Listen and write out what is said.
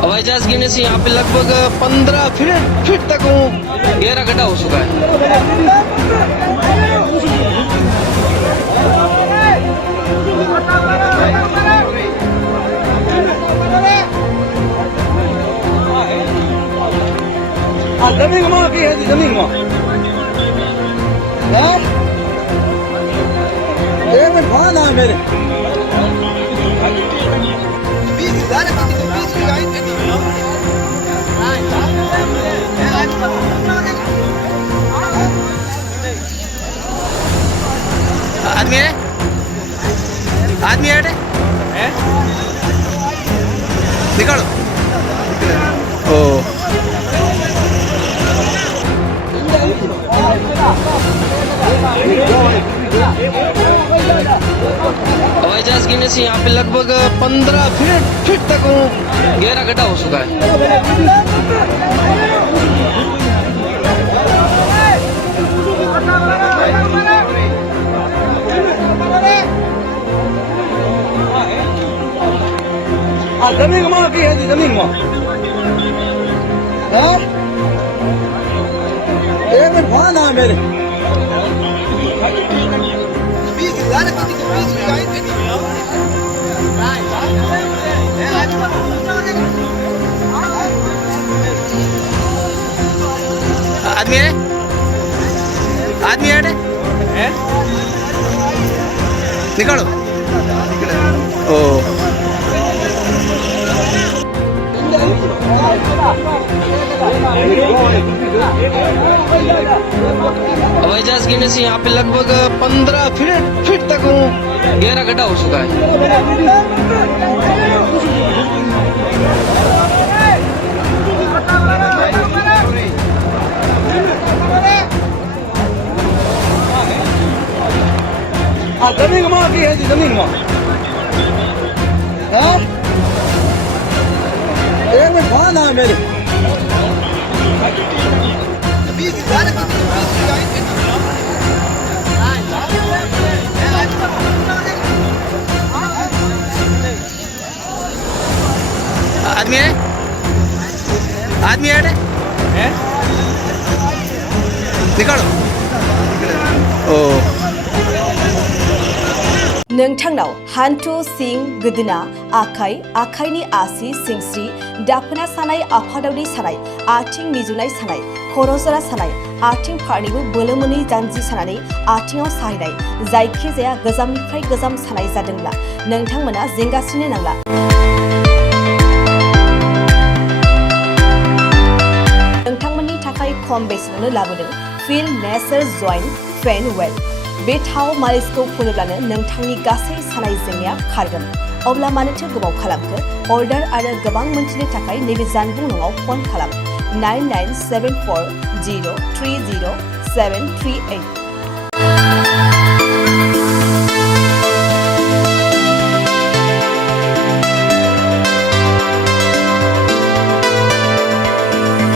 हवाई जहाज गिरने से यहाँ पे लगभग 15 फीट तक गहरा गड्ढा हो चुका है। जमीन घुमा की है जमीन घुमा में भान है मेरे आदमी है आदमी है निकालो ओ हवाई जहाज गिरने से यहाँ पे लगभग 15 फीट तक गहरा गड्ढा हो चुका है। जमीन घुमा की है जमीन घुमा में भान है मेरे आदमी है निकालो ओ हवाई जहाज गिरने से यहाँ पे लगभग 15 फीट तक गहरा गड्ढा हो चुका है। जमीन घुमा की है जमीन घुमा में भान है मेरे आदमी है निकालो ओ नोंथांनाव हान्थु सिं गोदोना आखाइनि आसि सिंस्रि दाफोना सानाय आफादावनि सानाय आथिं मिजुनाय सानाय खर' जरा सानाय आथिं फारनैबो बोलो मोनै जानजि सानानै आथिङाव साहैनाय जायखिजाया गोजामनिफ्राय गोजाम सानाय जादोंब्ला नोंथांमोना जिंगासिनो नांला। नोंथांमोननि थाखाय खम बेसेनावनो लाबोदों फिल नेचार जइन्ट पेन वेल। बे थाव मालिसखौ फुनोब्लानो नोंथांनि गासै सानाय जेंनाया खारगोन। अब्ला मानोथो गोबाव खालामखो? अर्डार आरो गोबां मोनथिनो थाखाय नैबे जानबुं नङाव फन खालाम 9974030738।